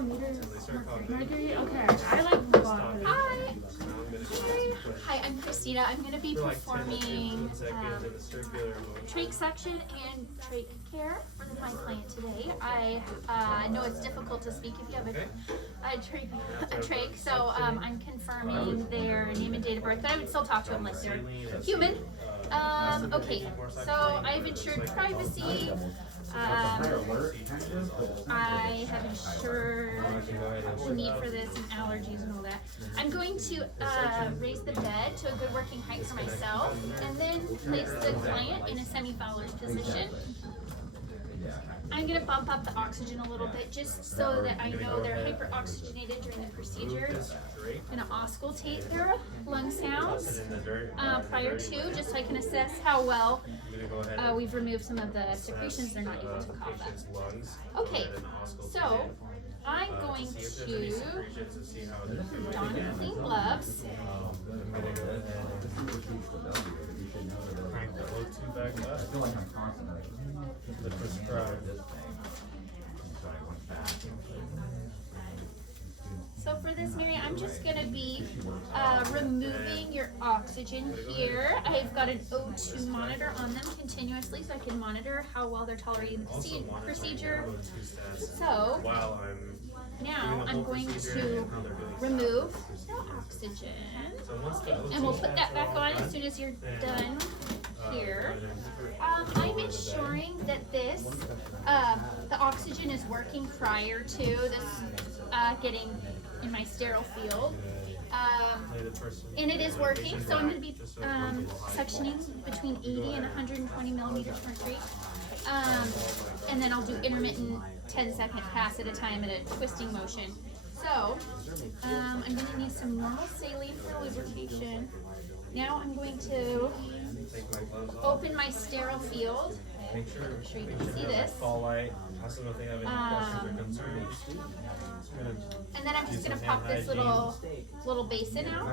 Mercury? Okay. I like water. Hi. Hi, I'm Christina. I'm going to be performing trach section and trach care for my client today. I know it's difficult to speak if you have a trach, so I'm confirming their name and date of birth, but I would still talk to them like they're human. Okay, so I've ensured privacy. I have ensured the need for this and allergies and all that. I'm going to raise the bed to a good working height for myself and then place the client in a semi-Fowler's position. I'm going to bump up the oxygen a little bit just so that I know they're hyperoxygenated during the procedure. I'm going to auscultate their lung sounds prior to, just so I can assess how well we've removed some of the secretions they're not able to cough up. Okay, so I'm going to don clean gloves. So for this, Mary, I'm just going to be removing your oxygen here. I've got an O2 monitor on them continuously so I can monitor how well they're tolerating the procedure. So now I'm going to remove the oxygen. Okay, and we'll put that back on as soon as you're done here. I'm ensuring that this, the oxygen is working prior to this getting in my sterile field. And it is working, so I'm going to be suctioning between 80 and 120 millimeters mercury. And then I'll do intermittent 10-second pass at a time at a twisting motion. So I'm going to need some normal saline for lubrication. Now I'm going to open my sterile field. Make sure you can see this. And then I'm just going to pop this little basin out.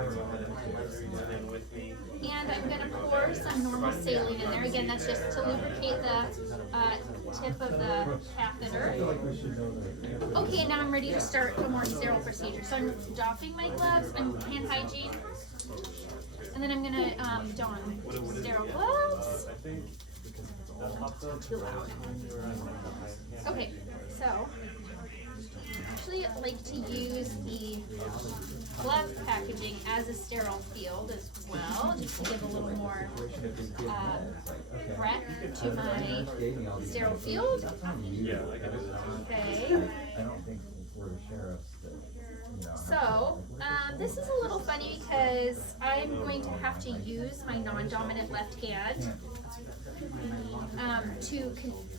And I'm going to pour some normal saline in there. Again, that's just to lubricate the tip of the catheter. Okay, and now I'm ready to start a more sterile procedure. So I'm doffing my gloves, I'm hand hygiene. And then I'm going to don sterile gloves. Too loud. Okay, so actually I like to use the glove packaging as a sterile field as well, just to give a little more breadth to my sterile field. Okay. So, this is a little funny because I'm going to have to use my non-dominant left hand to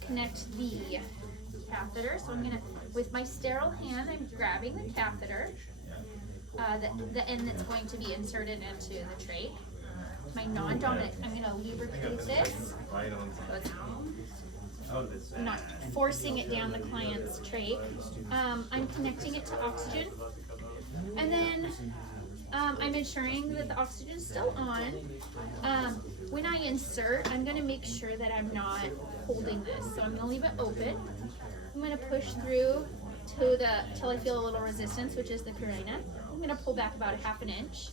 connect the catheter. So I'm going to, with my sterile hand, I'm grabbing the catheter, the end that's going to be inserted into the trach. My non-dominant, I'm going to lubricate this. I'm not forcing it down the client's trach. I'm connecting it to oxygen. And then I'm ensuring that the oxygen is still on. When I insert, I'm going to make sure that I'm not holding this. So I'm going to leave it open. I'm going to push through till I feel a little resistance, which is the carina. I'm going to pull back about a half an inch.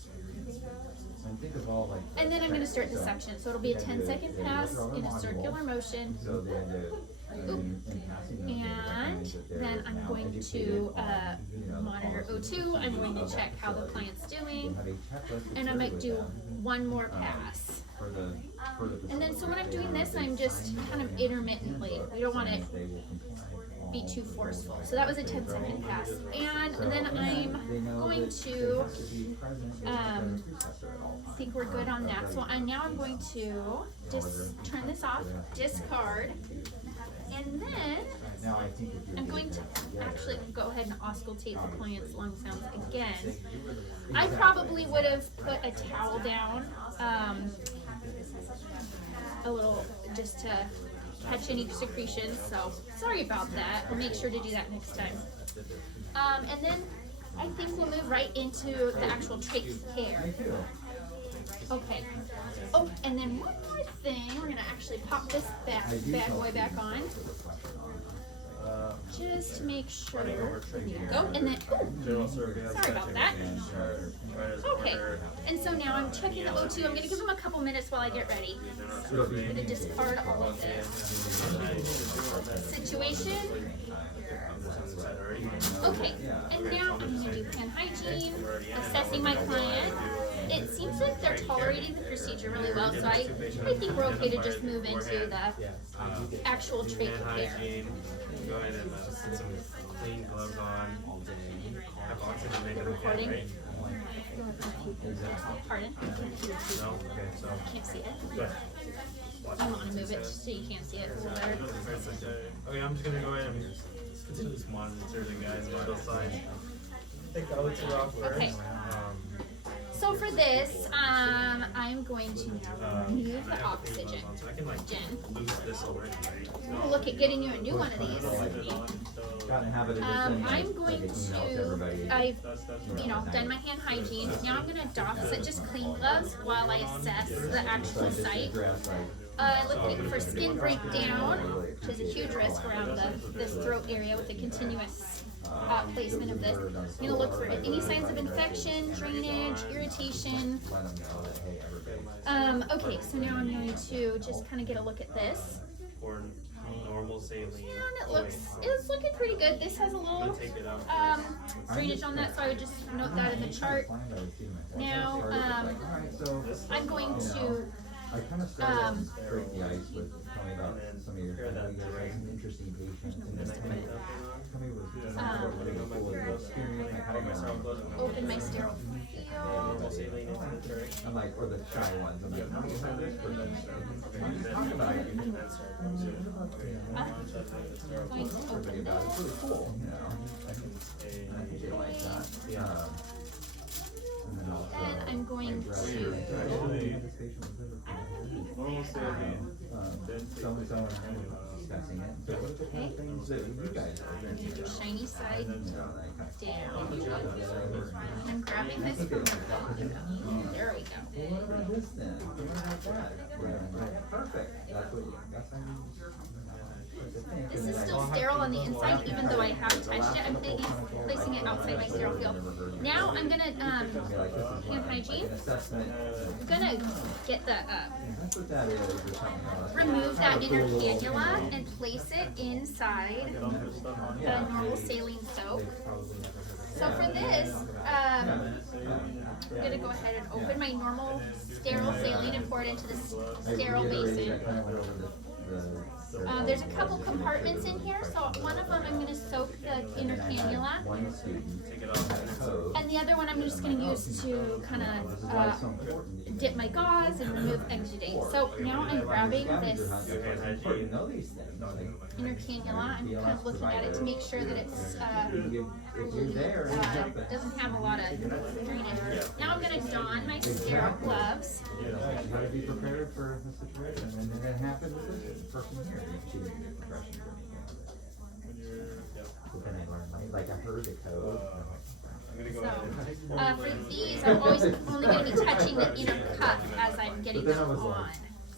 And then I'm going to start the suction. So it'll be a 10-second pass in a circular motion. And then I'm going to monitor O2. I'm going to check how the client's doing. And I might do one more pass. And then so when I'm doing this, I'm just kind of intermittently. We don't want it be too forceful. So that was a 10-second pass. And then I'm going to, I think we're good on that. So now I'm going to just turn this off, discard, and then I'm going to actually go ahead and auscultate the client's lung sounds again. I probably would have put a towel down, a little, just to catch any secretions, so sorry about that. We'll make sure to do that next time. And then I think we'll move right into the actual trach care. Okay. Oh, and then one more thing. We're going to actually pop this bad boy back on. just to make sure. There you go. And then, sorry about that. Okay, and so now I'm checking the O2. I'm going to give them a couple minutes while I get ready. So I'm going to discard all of this. Situation. Okay, and now I'm going to do hand hygiene, assessing my client. It seems like they're tolerating the procedure really well, so I think we're okay to just move into the actual trach care. Go ahead and put some clean gloves on. Have oxygen make it Recording. okay. Pardon? No? Okay, so. Can't see it. Good. I want to move it so you can't see it. Is it better? Okay, I'm just gonna go ahead and continue this monitor the guys' vital signs. Take the O2 off first. Okay. So for this, I'm going to now remove the oxygen. I can like lose this already. We'll look at getting you a new one of these. I'm going to, I've, done my hand hygiene. Now I'm going to doff just clean gloves while I assess the actual site. Looking for skin breakdown, which is a huge risk around this throat area with the continuous placement of this. I'm going to look for any signs of infection, drainage, irritation. Okay, so now I'm going to just kind of get a look at this. Or normal saline. And it's looking pretty good. This has a little drainage on that, so I would just note that in the chart. Now, I'm going to I kind of started to break the ice with telling about some of your some interesting patients and then tell me with some of what really cool experience, like how to open my sterile field. I'm like, or the shy ones. I'm like, how do you have this person? Talk about it. Going to open About it. It's really cool, you know. I think they like that. And then also, then I'm going to so-and-so and discussing it. So what are the kind of things that you guys are doing? do shiny side down. I'm grabbing this from there we go. Well, what about this then? What about that? Perfect. That's how you. This is still sterile on the inside, even though I haven't touched it. I'm placing it outside my sterile field. Now I'm gonna hand hygiene. I'm gonna get the remove that inner cannula and place it inside the normal saline soak. So for this, I'm gonna go ahead and open my normal sterile saline and pour it into the sterile basin. There's a couple compartments in here, so one of them I'm going to soak the inner cannula, and the other one I'm just going to use to kind of dip my gauze and remove exudate. So now I'm grabbing this inner cannula. I'm kind of looking at it to make sure that it's doesn't have a lot of drainage. Now I'm going to don my sterile gloves. How to be prepared for the situation, and then it happened with this person here. She didn't get depression or anything. But then I learned, like I heard the code. So, for these, I'm always only going to be touching the inner cup as I'm getting them on,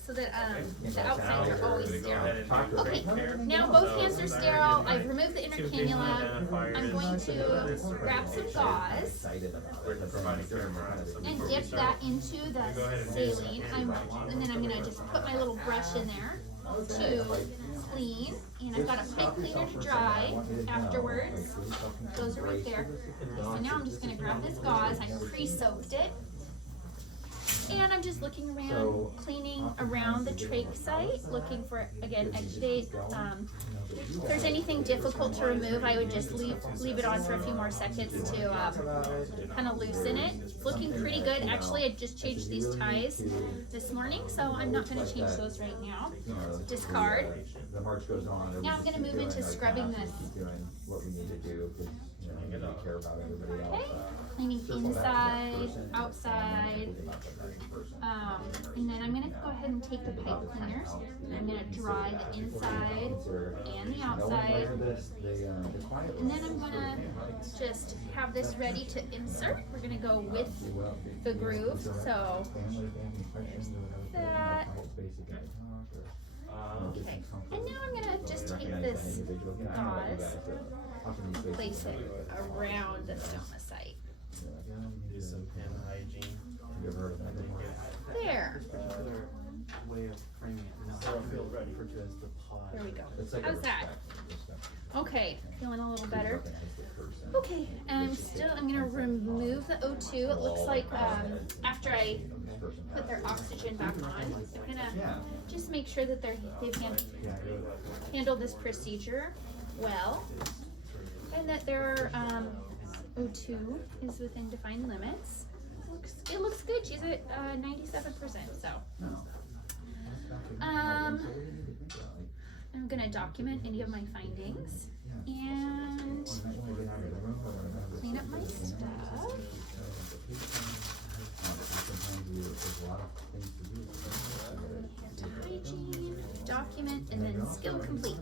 so that the outsides are always sterile. Okay, now both hands are sterile. I've removed the inner cannula. I'm going to grab some gauze and dip that into the saline. And then I'm going to just put my little brush in there to clean. And I've got a pipe cleaner to dry afterwards. Those are right there. So now I'm just going to grab this gauze. I pre-soaked it. And I'm just looking around, cleaning around the trach site, looking for, again, exudate. If there's anything difficult to remove, I would just leave it on for a few more seconds to kind of loosen it. It's looking pretty good. Actually, I just changed these ties this morning, so I'm not going to change those right now. Discard. Now I'm going to move into scrubbing this. Okay, cleaning inside, outside, and then I'm going to go ahead and take the pipe cleaners, and I'm going to dry the inside and the outside, and then I'm going to just have this ready to insert. We're going to go with the groove, so there's that. Okay, and now I'm gonna just take this gauze and place it around the stoma site. Do some hand hygiene. There. Particular way of framing it. Now, I feel ready for it as the pod. There we go. It's like a How's that? respect. Okay, feeling a little better. Okay, and I'm gonna remove the O2. It looks like after I put their oxygen back on, I'm gonna just make sure that they've handled this procedure well, and that their O2 is within defined limits. It looks good. She's at 97%. So I'm gonna document any of my findings and clean up my stuff. Hygiene, document, and then skill complete.